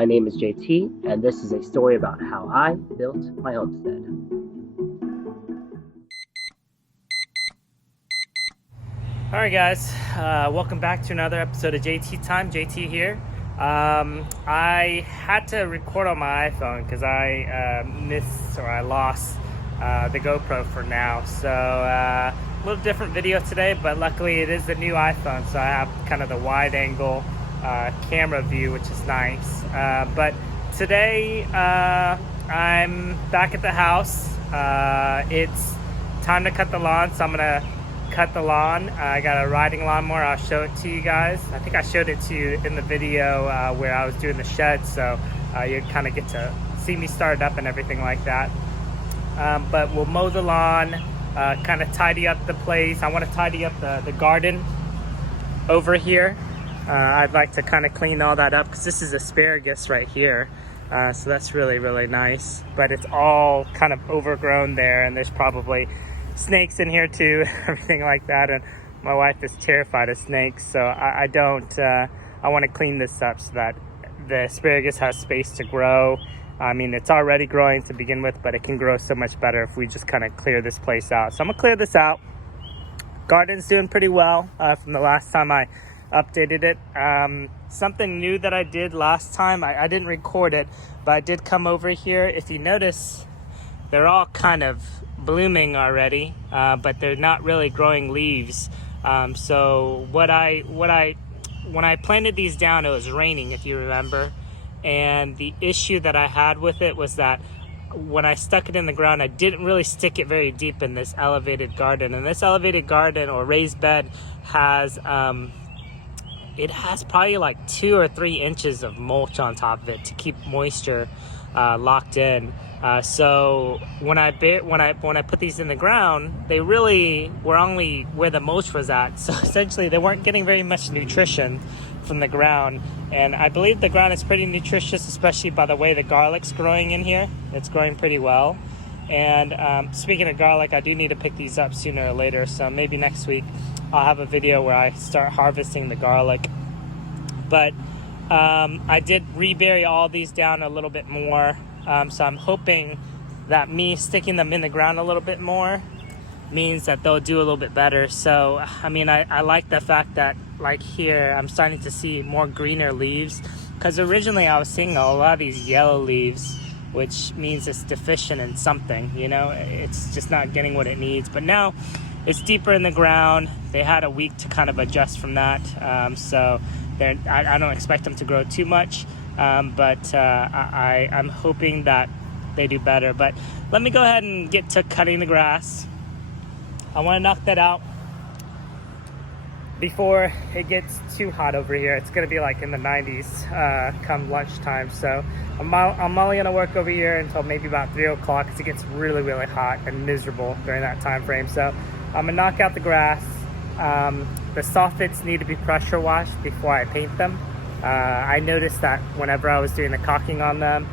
My name is JT, and this is a story about how I built my homestead. Alright guys, welcome back to another episode of JT Time. JT here. I had to record on my iPhone because I lost the GoPro for now. So a little different video today, but luckily it is the new iPhone, so I have kind of the wide angle camera view, which is nice. But today I'm back at the house. It's time to cut the lawn, so I'm gonna cut the lawn. I got a riding lawnmower. I'll show it to you guys. I think I showed it to you in the video where I was doing the shed, so you kind of get to see me start it up and everything like that. But we'll mow the lawn, kind of tidy up the place. I want to tidy up the garden over here. I'd like to kind of clean all that up because this is asparagus right here. So that's really nice, but it's all kind of overgrown there, and there's probably snakes in here too, everything like that, and my wife is terrified of snakes, so I want to clean this up so that the asparagus has space to grow. I mean, it's already growing to begin with, but it can grow so much better if we just kind of clear this place out. So I'm gonna clear this out. Garden's doing pretty well from the last time I updated it. Something new that I did last time, I didn't record it, but I did come over here. If you notice, they're all kind of blooming already, but they're not really growing leaves. So when I planted these down, it was raining, if you remember, and the issue that I had with it was that when I stuck it in the ground, I didn't really stick it very deep in this elevated garden. And this elevated garden or raised bed has it has probably like 2 or 3 inches of mulch on top of it to keep moisture locked in. So when I put these in the ground, they really were only where the mulch was at. So essentially they weren't getting very much nutrition from the ground. And I believe the ground is pretty nutritious, especially by the way the garlic's growing in here. It's growing pretty well. And speaking of garlic, I do need to pick these up sooner or later. So maybe next week I'll have a video where I start harvesting the garlic. But I did rebury all these down a little bit more. So I'm hoping that me sticking them in the ground a little bit more means that they'll do a little bit better. So, I mean, I like the fact that, like here, I'm starting to see more greener leaves. Because originally I was seeing a lot of these yellow leaves, which means it's deficient in something, you know? It's just not getting what it needs. But now it's deeper in the ground. They had a week to kind of adjust from that. So I don't expect them to grow too much. But I'm hoping that they do better. But let me go ahead and get to cutting the grass. I want to knock that out before it gets too hot over here. It's going to be like in the 90s come lunchtime. So I'm only going to work over here until maybe about 3 o'clock because it gets really hot and miserable during that time frame. So I'm going to knock out the grass. The soffits need to be pressure washed before I paint them. I noticed that whenever I was doing the caulking on them,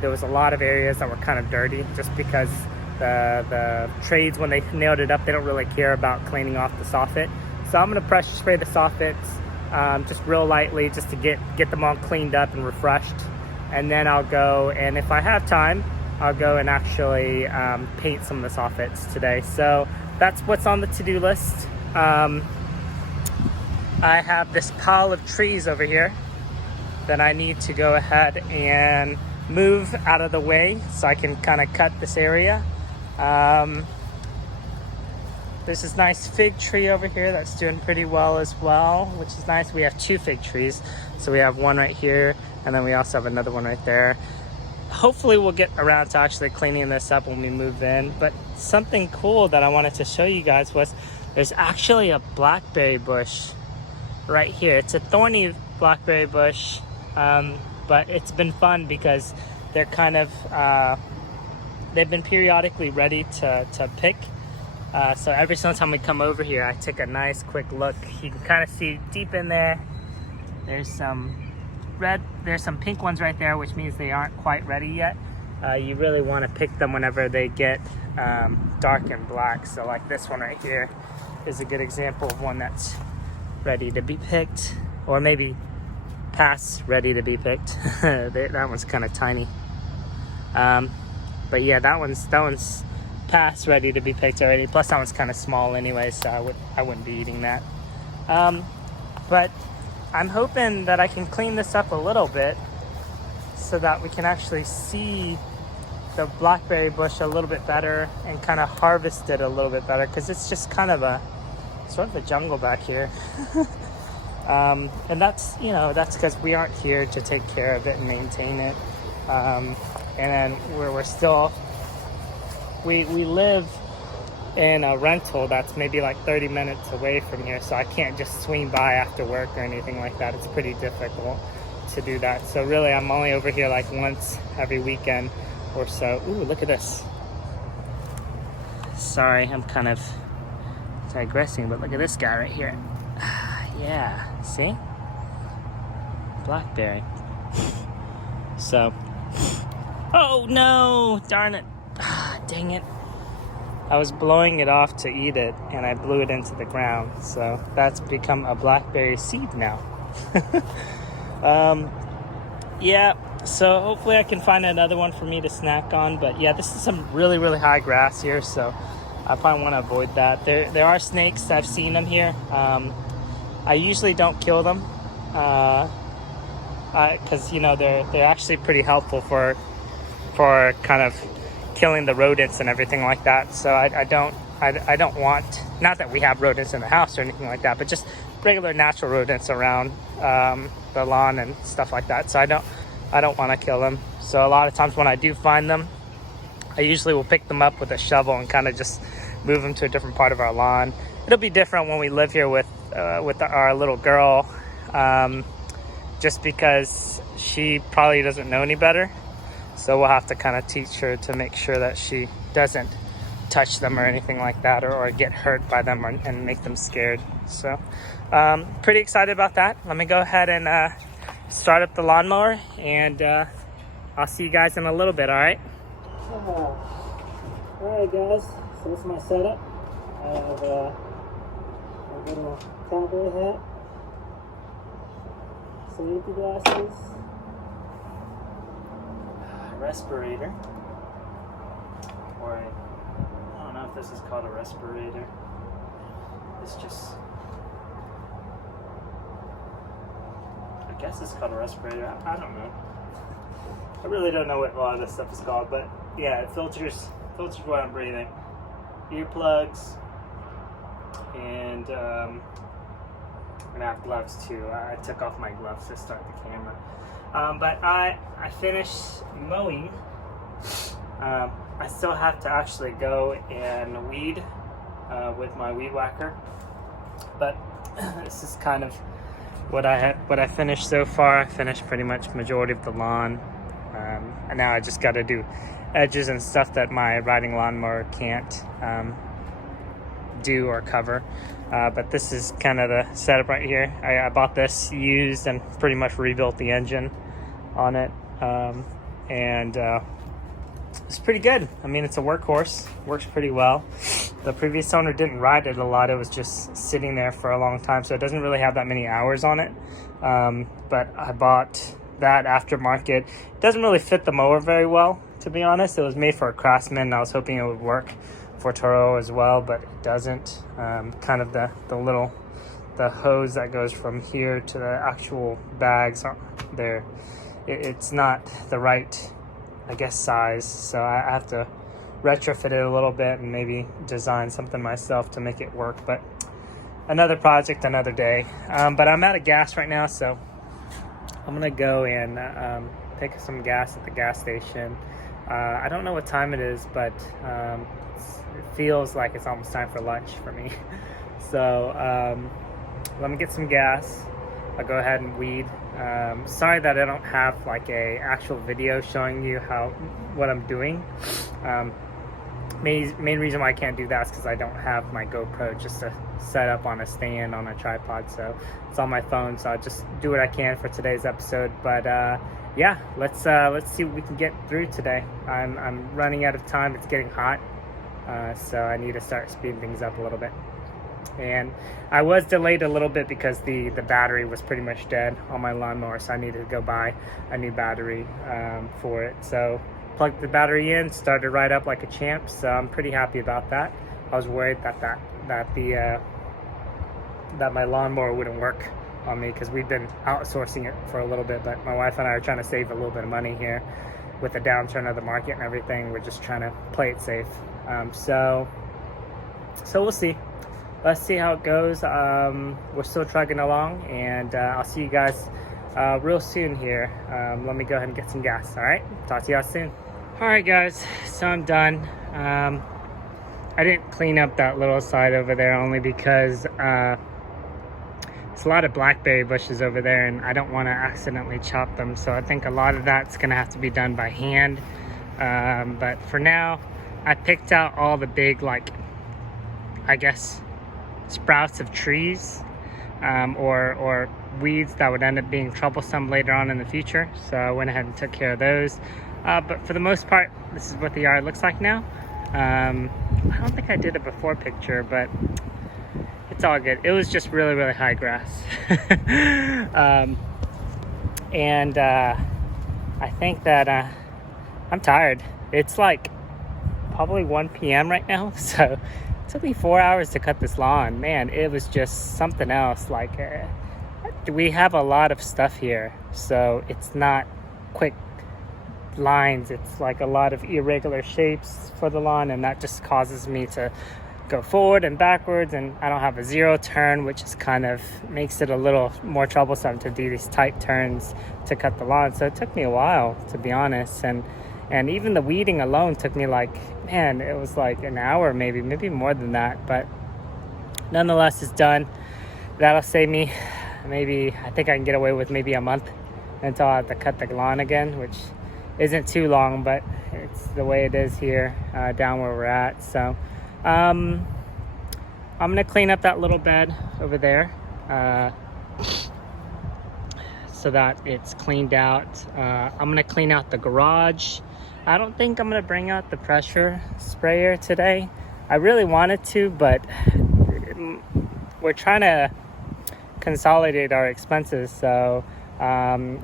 there was a lot of areas that were kind of dirty just because the trades, when they nailed it up, they don't really care about cleaning off the soffit. So I'm going to pressure spray the soffits just real lightly just to get them all cleaned up and refreshed. And then I'll go, and if I have time, I'll go and actually paint some of the soffits today. So that's what's on the to-do list. I have this pile of trees over here that I need to go ahead and move out of the way so I can kind of cut this area. There's this nice fig tree over here that's doing pretty well as well, which is nice. We have 2 fig trees. So we have one right here, and then we also have another one right there. Hopefully we'll get around to actually cleaning this up when we move in. But something cool that I wanted to show you guys was there's actually a blackberry bush right here. It's a thorny blackberry bush, but it's been fun because they're kind of they've been periodically ready to pick. So every single time we come over here, I take a nice quick look. You can kind of see deep in there. There's some pink ones right there, which means they aren't quite ready yet. You really want to pick them whenever they get dark and black. So like this one right here is a good example of one that's ready to be picked, or maybe past ready to be picked. That one's kind of tiny. But yeah, that one's past ready to be picked already. Plus that one's kind of small anyway, so I wouldn't be eating that. But I'm hoping that I can clean this up a little bit so that we can actually see the blackberry bush a little bit better and kind of harvest it a little bit better, because it's just kind of a sort of a jungle back here. And that's because we aren't here to take care of it and maintain it. And then we live in a rental that's maybe like 30 minutes away from here, so I can't just swing by after work or anything like that. It's pretty difficult to do that. So really I'm only over here like once every weekend or so. Ooh, look at this. Sorry, I'm kind of digressing, but look at this guy right here. Yeah, see? Blackberry. So, oh no, darn it. Dang it. I was blowing it off to eat it and I blew it into the ground. So that's become a blackberry seed now. Yeah, so hopefully I can find another one for me to snack on. But yeah, this is some really, really high grass here, so I probably want to avoid that. There are snakes. I've seen them here. I usually don't kill them because they're actually pretty helpful for kind of killing the rodents and everything like that. So I don't want, not that we have rodents in the house or anything like that, but just regular natural rodents around the lawn and stuff like that. So I don't want to kill them. So a lot of times when I do find them, I usually will pick them up with a shovel and kind of just move them to a different part of our lawn. It'll be different when we live here with our little girl, just because she probably doesn't know any better. So we'll have to kind of teach her to make sure that she doesn't touch them or anything like that, or get hurt by them and make them scared. So pretty excited about that. Let me go ahead and start up the lawnmower, and I'll see you guys in a little bit. All right guys, so this is my setup. I have a little cowboy hat, safety glasses, respirator, or I don't know if this is called a respirator. It's just, I guess it's called a respirator. I don't know. I really don't know what a lot of this stuff is called, but yeah, it filters what I'm breathing. Earplugs, and I have gloves too. I took off my gloves to start the camera. But I finished mowing. I still have to actually go and weed with my weed whacker. But this is kind of what I finished so far. I finished pretty much majority of the lawn. And now I just got to do edges and stuff that my riding lawnmower can't do or cover. But this is kind of the setup right here. I bought this used and pretty much rebuilt the engine on it. And it's pretty good. I mean, it's a workhorse, works pretty well. The previous owner didn't ride it a lot. It was just sitting there for a long time, so it doesn't really have that many hours on it. But I bought that aftermarket. It doesn't really fit the mower very well, to be honest. It was made for a Craftsman, and I was hoping it would work for Toro as well, but it doesn't. Kind of the hose that goes from here to the actual bags there, it's not the right, I guess, size. So I have to retrofit it a little bit and maybe design something myself to make it work. But another project, another day. But I'm out of gas right now, so I'm gonna go and pick some gas at the gas station. I don't know what time it is, but it feels like it's almost time for lunch for me. So let me get some gas. I'll go ahead and weed. Sorry that I don't have like a actual video showing you what I'm doing. Main reason why I can't do that is because I don't have my GoPro just to set up on a stand on a tripod, so it's on my phone. So I'll just do what I can for today's episode. But yeah, let's see what we can get through today. I'm running out of time. It's getting hot, so I need to start speeding things up a little bit. And I was delayed a little bit because the battery was pretty much dead on my lawnmower, so I needed to go buy a new battery for it. So plugged the battery in, started right up like a champ, so I'm pretty happy about that. I was worried that my lawnmower wouldn't work on me because we've been outsourcing it for a little bit, but my wife and I are trying to save a little bit of money here with the downturn of the market and everything. We're just trying to play it safe. So we'll see. Let's see how it goes. We're still trucking along, and I'll see you guys real soon here. Let me go ahead and get some gas. All right, talk to you guys soon. All right, guys, so I'm done. I didn't clean up that little side over there only because there's a lot of blackberry bushes over there, and I don't want to accidentally chop them. So I think a lot of that's gonna have to be done by hand. But for now, I picked out all the big, like, I guess, sprouts of trees or weeds that would end up being troublesome later on in the future. So I went ahead and took care of those. But for the most part, this is what the yard looks like now. I don't think I did a before picture, but it's all good. It was just really, really high grass. And I think that I'm tired. It's like probably 1 p.m. right now, so it took me 4 hours to cut this lawn. Man, it was just something else. Like, we have a lot of stuff here, so it's not quick lines. It's like a lot of irregular shapes for the lawn, and that just causes me to go forward and backwards, and I don't have a zero turn, which is kind of makes it a little more troublesome to do these tight turns to cut the lawn. So it took me a while, to be honest, and even the weeding alone took me, like, man, it was like an hour, maybe more than that. But nonetheless, it's done. That'll save me maybe, I think I can get away with maybe a month until I have to cut the lawn again, which isn't too long, but it's the way it is here down where we're at. So I'm gonna clean up that little bed over there so that it's cleaned out. I'm gonna clean out the garage. I don't think I'm gonna bring out the pressure sprayer today. I really wanted to, but we're trying to consolidate our expenses. So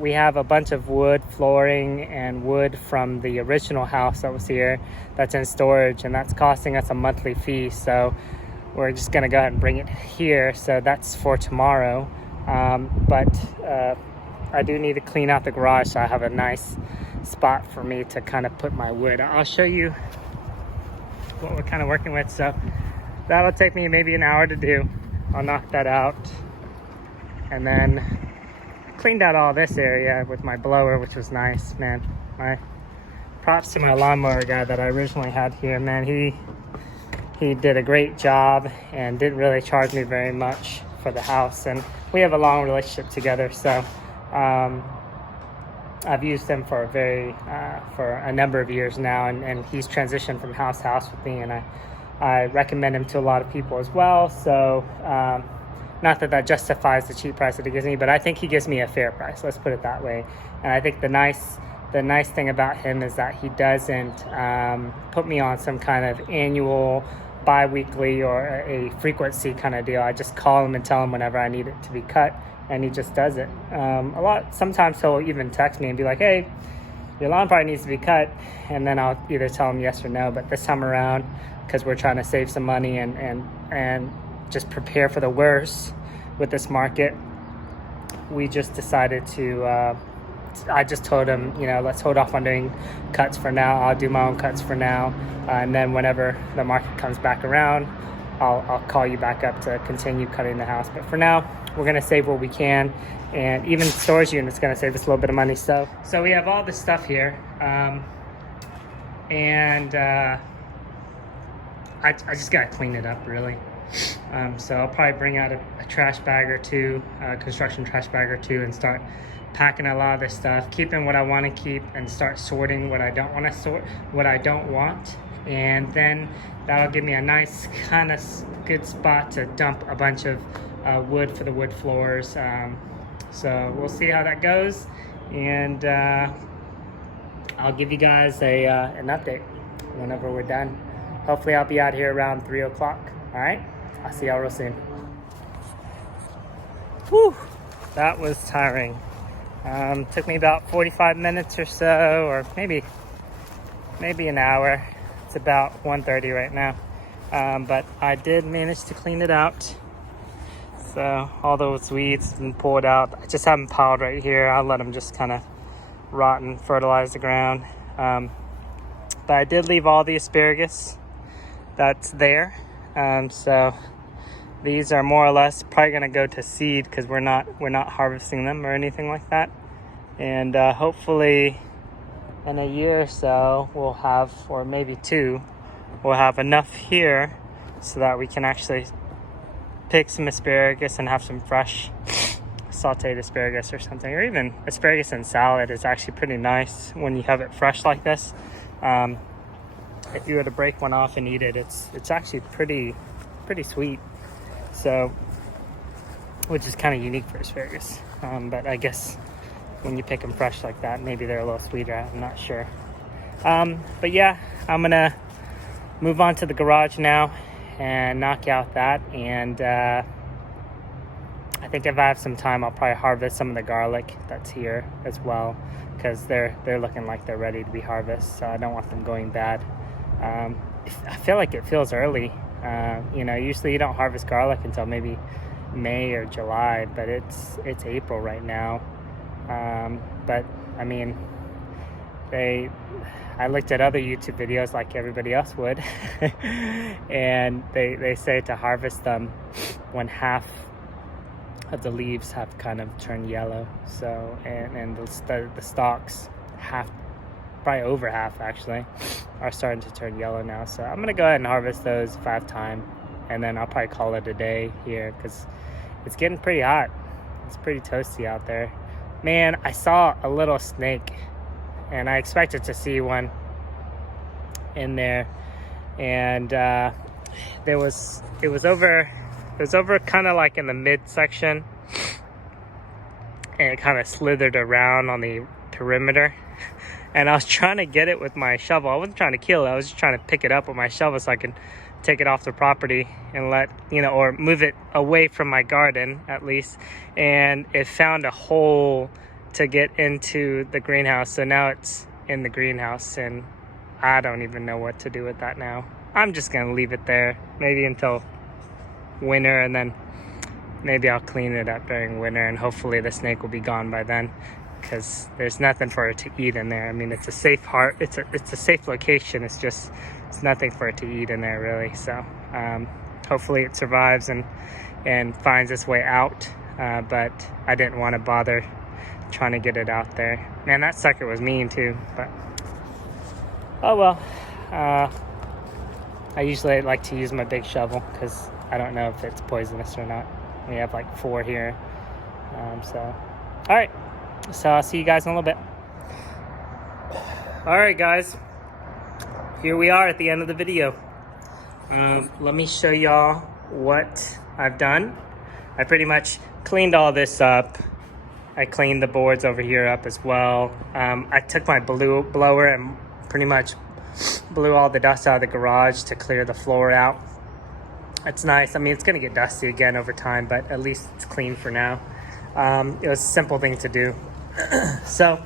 we have a bunch of wood flooring and wood from the original house that was here that's in storage, and that's costing us a monthly fee. So we're just gonna go ahead and bring it here. So that's for tomorrow. But I do need to clean out the garage so I have a nice spot for me to kind of put my wood. I'll show you what we're kind of working with. So that'll take me maybe an hour to do. I'll knock that out, and then cleaned out all this area with my blower, which was nice, man. My props to my lawnmower guy that I originally had here, man. He did a great job and didn't really charge me very much for the house, and we have a long relationship together. So I've used him for a number of years now, and he's transitioned from house to house with me, and I recommend him to a lot of people as well. So not that justifies the cheap price that he gives me, but I think he gives me a fair price. Let's put it that way. And I think the nice thing about him is that he doesn't put me on some kind of annual, bi-weekly, or a frequency kind of deal. I just call him and tell him whenever I need it to be cut, and he just does it. Sometimes he'll even text me and be like, hey, your lawn probably needs to be cut, and then I'll either tell him yes or no. But this time around, because we're trying to save some money and just prepare for the worst with this market, we just decided to I just told him, let's hold off on doing cuts for now. I'll do my own cuts for now, and then whenever the market comes back around, I'll call you back up to continue cutting the house. But for now, we're gonna save what we can, and even storage unit's gonna save us a little bit of money. So we have all this stuff here, and I just gotta clean it up, really. So I'll probably bring out a trash bag or two, construction trash bag or two, and start packing a lot of this stuff, keeping what I want to keep, and start sorting what I don't want to sort, what I don't want. And then that'll give me a nice kind of good spot to dump a bunch of wood for the wood floors. So we'll see how that goes, and I'll give you guys an update whenever we're done. Hopefully I'll be out here around 3 o'clock. All right, I'll see y'all real soon. Whew, that was tiring. Took me about 45 minutes or so, or maybe an hour. It's about 1:30 right now. But I did manage to clean it out. So all those weeds have been pulled out. I just have them piled right here. I'll let them just kind of rot and fertilize the ground. But I did leave all the asparagus that's there. So these are more or less probably going to go to seed because we're not harvesting them or anything like that. And hopefully in a year or so we'll have, or maybe 2, we'll have enough here so that we can actually pick some asparagus and have some fresh sauteed asparagus or something, or even asparagus in salad is actually pretty nice when you have it fresh like this. If you were to break one off and eat it, it's actually pretty sweet. So, which is kind of unique for asparagus. But I guess when you pick them fresh like that, maybe they're a little sweeter. I'm not sure. But yeah, I'm gonna move on to the garage now and knock out that. And I think if I have some time, I'll probably harvest some of the garlic that's here as well, because they're looking like they're ready to be harvested. So I don't want them going bad. I feel like it feels early. Usually you don't harvest garlic until maybe May or July, but it's April right now. But I mean, I looked at other YouTube videos like everybody else would, and they say to harvest them when half of the leaves have kind of turned yellow. So and the stalks, probably over half actually, are starting to turn yellow now. So I'm gonna go ahead and harvest those if I have time, and then I'll probably call it a day here because it's getting pretty hot. It's pretty toasty out there. Man, I saw a little snake, and I expected to see one in there, and it was over kind of like in the midsection, and it kind of slithered around on the perimeter. And I was trying to get it with my shovel. I wasn't trying to kill it. I was just trying to pick it up with my shovel so I could take it off the property and or move it away from my garden at least. And it found a hole to get into the greenhouse. So now it's in the greenhouse, and I don't even know what to do with that now. I'm just gonna leave it there, maybe until winter, and then maybe I'll clean it up during winter, and hopefully the snake will be gone by then, because there's nothing for it to eat in there. I mean, it's a safe it's a safe location. It's nothing for it to eat in there really. So hopefully it survives and finds its way out. But I didn't want to bother trying to get it out there. Man, that sucker was mean too. But oh well. I usually like to use my big shovel because I don't know if it's poisonous or not. We have like 4 here. So all right. So I'll see you guys in a little bit. All right, guys. Here we are at the end of the video. Let me show y'all what I've done. I pretty much cleaned all this up. I cleaned the boards over here up as well. I took my blower and pretty much blew all the dust out of the garage to clear the floor out. It's nice. I mean, it's gonna get dusty again over time, but at least it's clean for now. It was a simple thing to do. So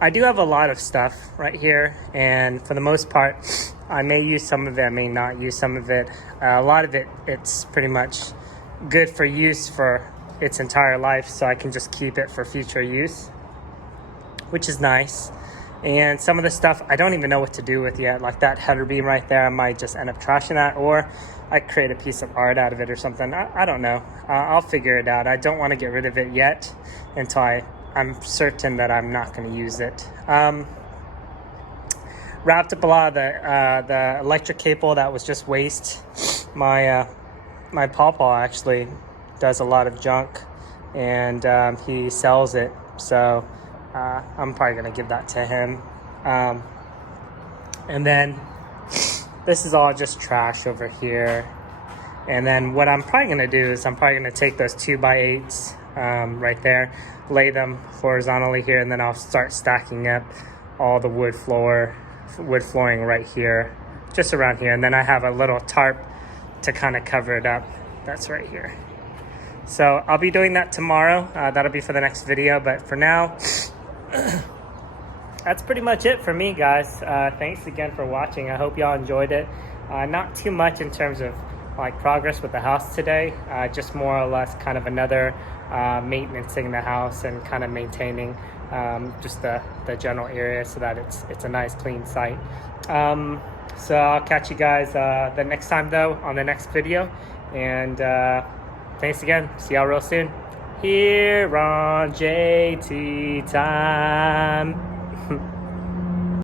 I do have a lot of stuff right here, and for the most part I may use some of it, I may not use some of it. A lot of it, it's pretty much good for use for its entire life, so I can just keep it for future use, which is nice. And some of the stuff I don't even know what to do with yet, like that header beam right there. I might just end up trashing that, or I create a piece of art out of it or something. I don't know. I'll figure it out. I don't want to get rid of it yet until I'm certain that I'm not going to use it. Wrapped up a lot of the electric cable that was just waste. My pawpaw actually does a lot of junk, and he sells it. So I'm probably going to give that to him. And then this is all just trash over here. And then what I'm probably going to do is I'm probably going to take those 2x8s right there, lay them horizontally here, and then I'll start stacking up all the wood flooring right here, just around here. And then I have a little tarp to kind of cover it up. That's right here. So I'll be doing that tomorrow. That'll be for the next video, but for now, that's pretty much it for me, guys. Thanks again for watching. I hope y'all enjoyed it. Not too much in terms of like progress with the house today, just more or less kind of another maintaining the house and kind of maintaining just the general area so that it's a nice clean site. So I'll catch you guys the next time though on the next video, and thanks again. See y'all real soon here on JT Time.